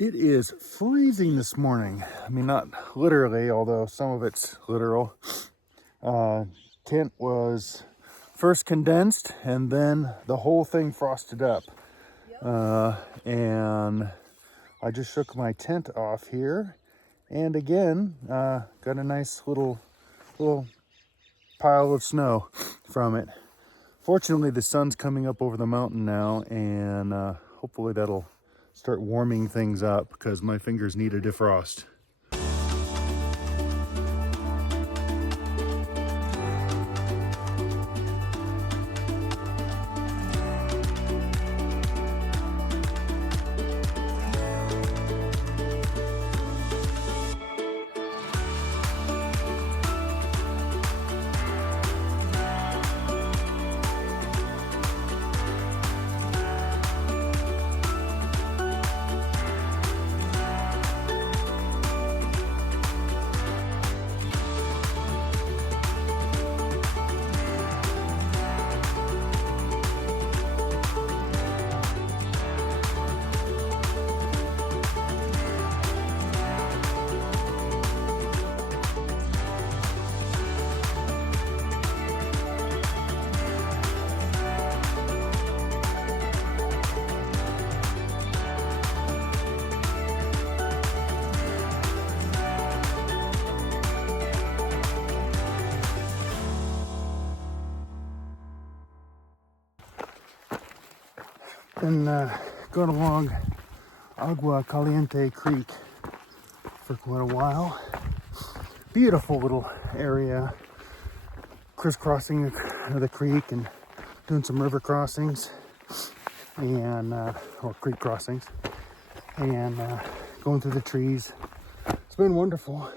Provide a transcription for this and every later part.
It is freezing this morning. I mean, not literally, although some of it's literal. Tent was first condensed and then the whole thing frosted up. And I just shook my tent off here. And again, got a nice little pile of snow from it. Fortunately, the sun's coming up over the mountain now, and hopefully that'll start warming things up because my fingers need a defrost. Been going along Agua Caliente Creek for quite a while. Beautiful little area, crisscrossing the creek and doing some river crossings and or creek crossings and going through the trees. It's been wonderful.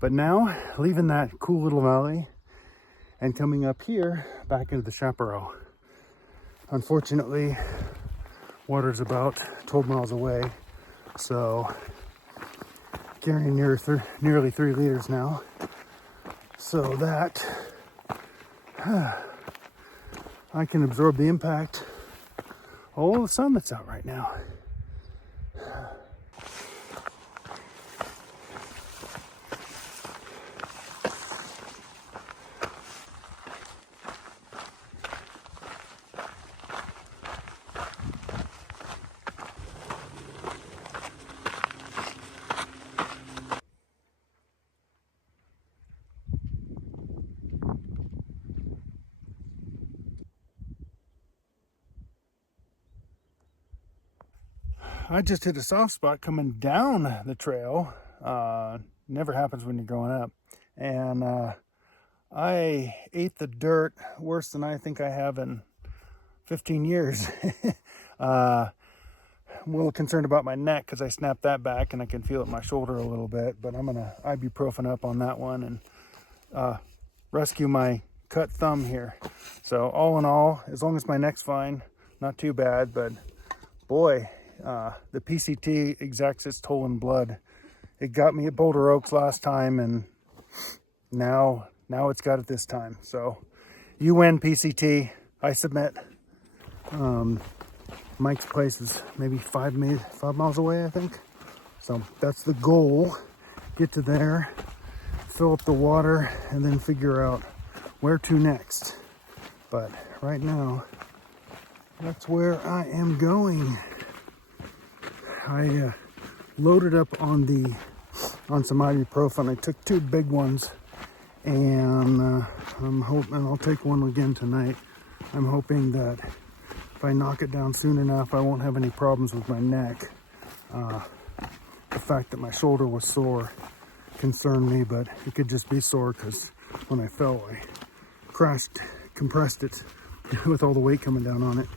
But now leaving that cool little valley and coming up here back into the Chaparral. Unfortunately, water's about 12 miles away, so carrying nearly 3 liters now, so that I can absorb the impact of all the sun that's out right now. I just hit a soft spot coming down the trail. Never happens when you're going up. And I ate the dirt worse than I think I have in 15 years. I'm a little concerned about my neck because I snapped that back and I can feel it in my shoulder a little bit. But I'm going to ibuprofen up on that one and rescue my cut thumb here. So all in all, as long as my neck's fine, not too bad. But boy, the PCT exacts its toll in blood. It got me at Boulder Oaks last time, and now it's got it this time. So you win, PCT. I submit. Mike's place is maybe 5 miles away, I think. So that's the goal. Get to there, fill up the water, and then figure out where to next. But right now, that's where I am going. I loaded up on some ibuprofen. I took 2 big ones, and I'm hoping I'll take one again tonight. I'm hoping that if I knock it down soon enough, I won't have any problems with my neck. The fact that my shoulder was sore concerned me, but it could just be sore because when I fell, I compressed it with all the weight coming down on it.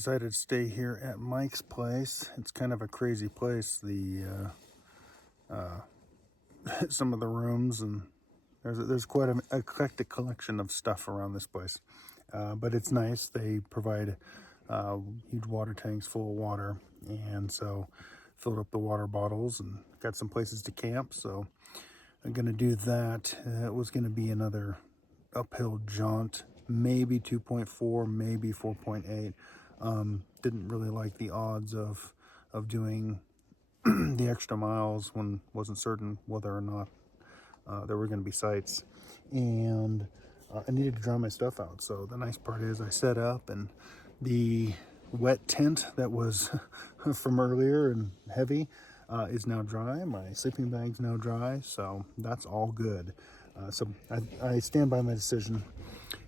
decided to stay here at Mike's place. It's kind of a crazy place. Some of the rooms, and there's quite an eclectic collection of stuff around this place. But it's nice. They provide huge water tanks full of water, and so filled up the water bottles and got some places to camp. So I'm gonna do that. It was gonna be another uphill jaunt, maybe 2.4, maybe 4.8. Didn't really like the odds of doing the extra miles when wasn't certain whether or not there were going to be sites, and I needed to dry my stuff out. So the nice part is I set up, and the wet tent that was from earlier and heavy is now dry. My sleeping bag's now dry, so that's all good. So I stand by my decision.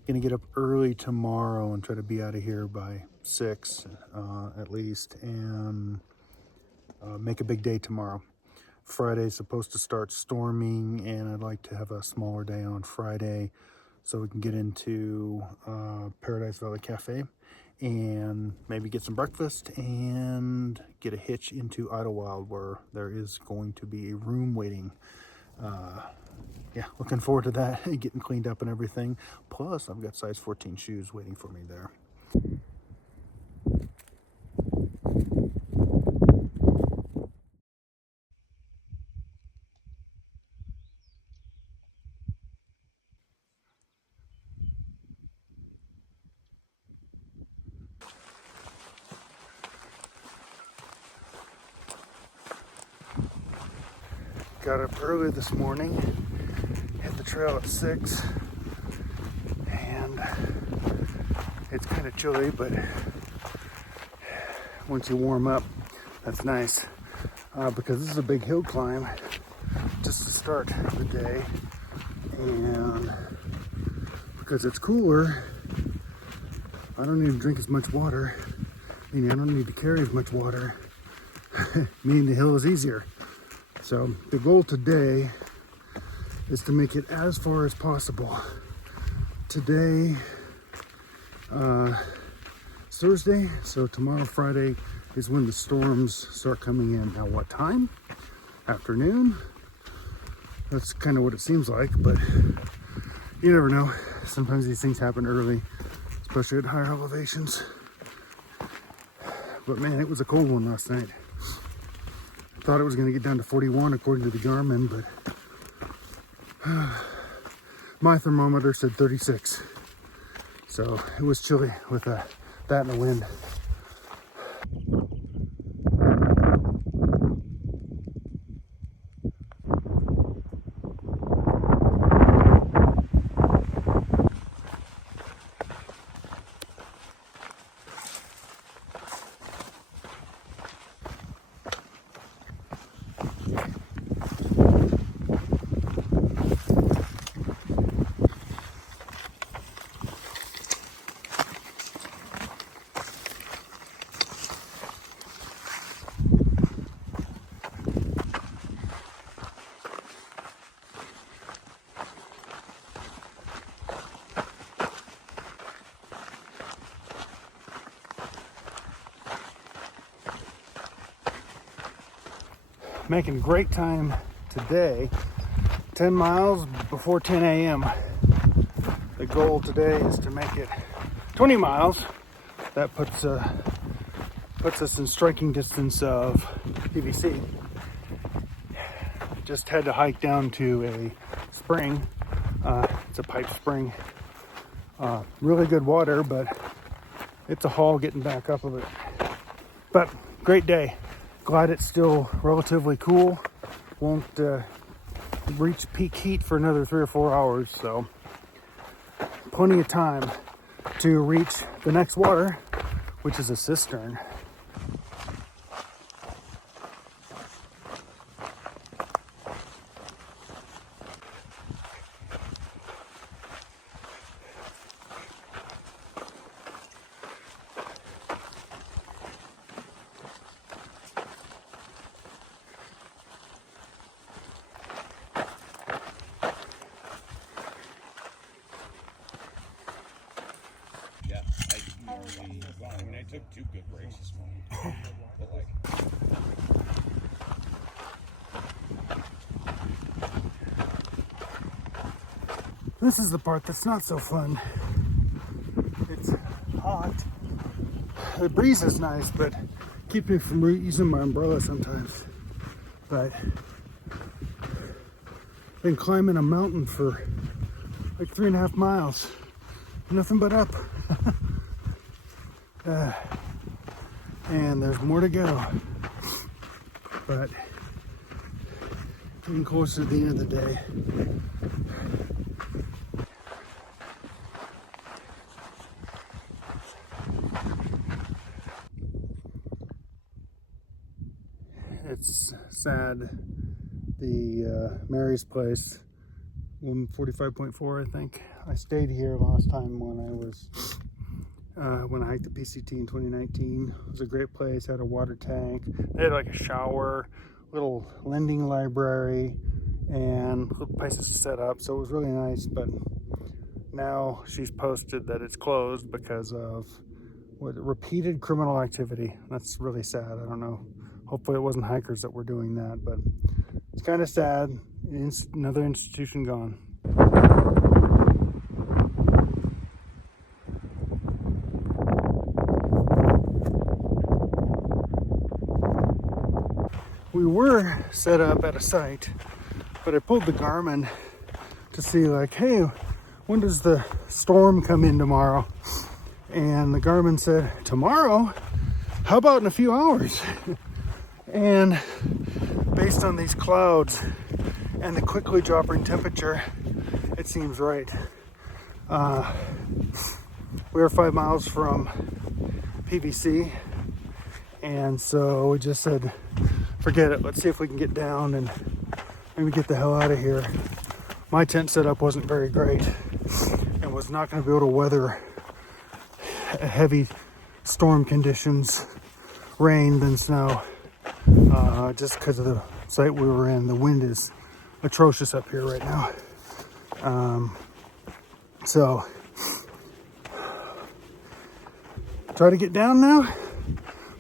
Gonna get up early tomorrow and try to be out of here by 6 at least, and make a big day tomorrow. Friday's supposed to start storming, and I'd like to have a smaller day on Friday so we can get into Paradise Valley Cafe and maybe get some breakfast and get a hitch into Idlewild, where there is going to be a room waiting. Yeah, looking forward to that, getting cleaned up and everything. Plus, I've got size 14 shoes waiting for me there. Got up early this morning, hit the trail at 6, and it's kind of chilly, but once you warm up, that's nice, because this is a big hill climb just to start the day, and because it's cooler, I don't need to drink as much water, meaning I don't need to carry as much water, meaning the hill is easier. So the goal today is to make it as far as possible. Today, it's Thursday, so tomorrow, Friday, is when the storms start coming in. Now, what time? Afternoon? That's kind of what it seems like, but you never know. Sometimes these things happen early, especially at higher elevations. But man, it was a cold one last night. Thought it was going to get down to 41 according to the Garmin, but my thermometer said 36. So it was chilly with that and the wind. Making great time today, 10 miles before 10 a.m. The goal today is to make it 20 miles. That puts us in striking distance of PVC. Just had to hike down to a spring. It's a pipe spring. Really good water, but it's a haul getting back up of it. But great day. Glad it's still relatively cool. Won't reach peak heat for another 3 or 4 hours, so plenty of time to reach the next water, which is a cistern. took 2 good breaks this morning. But like, this is the part that's not so fun. It's hot. The breeze is nice, but keeps me from using my umbrella sometimes. But been climbing a mountain for like 3.5 miles. Nothing but up. And there's more to go. But getting closer to the end of the day. It's sad. The Mary's place, 145.4, I think. I stayed here last time when I hiked the PCT in 2019. It was a great place. Had a water tank. They had like a shower, little lending library, and little places to set up. So it was really nice. But now she's posted that it's closed because of repeated criminal activity. That's really sad. I don't know. Hopefully it wasn't hikers that were doing that, but it's kind of sad. Another institution gone. We were set up at a site, but I pulled the Garmin to see like, hey, when does the storm come in tomorrow? And the Garmin said, tomorrow? How about in a few hours? And based on these clouds and the quickly dropping temperature, it seems right. We are 5 miles from PVC, and so we just said, forget it. Let's see if we can get down and maybe get the hell out of here. My tent setup wasn't very great and was not going to be able to weather heavy storm conditions, rain, then snow. Just because of the site we were in. The wind is atrocious up here right now. So try to get down now.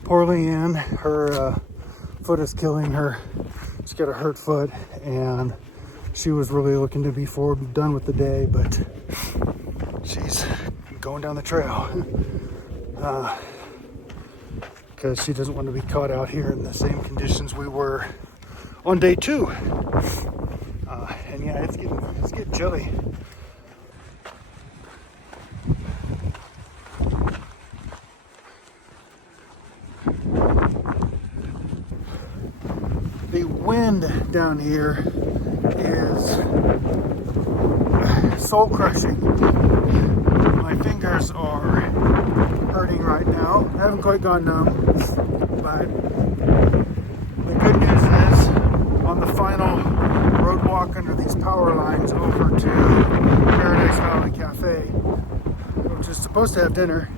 Poor Leanne, her foot is killing her. She's got a hurt foot, and she was really looking to be done with the day, but she's going down the trail. Because she doesn't want to be caught out here in the same conditions we were on day 2. And yeah, it's getting chilly. The wind down here is soul crushing. My fingers are hurting right now. I haven't quite gone numb, but the good news is on the final road walk under these power lines over to Paradise Valley Cafe, which is supposed to have dinner,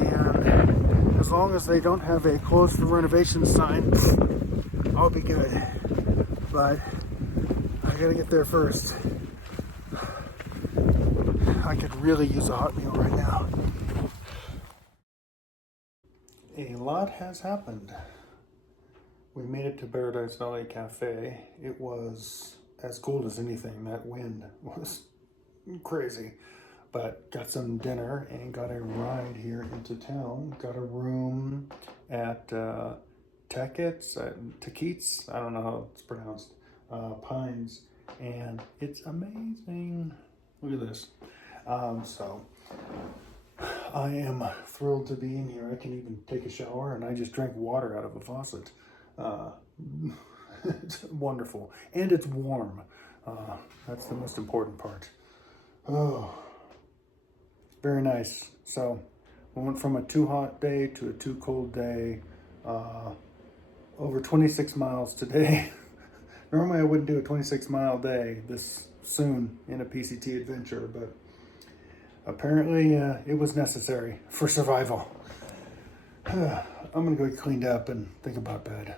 and as long as they don't have a closed for renovation sign, I'll be good. But I gotta get there first. I could really use a hot meal right now. A lot has happened. We made it to Paradise Valley Cafe. It was as cold as anything. That wind was crazy. But got some dinner and got a ride here into town. Got a room at Tekeets, I don't know how it's pronounced, Pines, and it's amazing. Look at this. So I am thrilled to be in here. I can even take a shower, and I just drank water out of a faucet. It's wonderful, and it's warm. That's the most important part. Oh, very nice. So we went from a too hot day to a too cold day. Over 26 miles today. Normally I wouldn't do a 26-mile day this soon in a PCT adventure, but apparently it was necessary for survival. I'm gonna go get cleaned up and think about bed.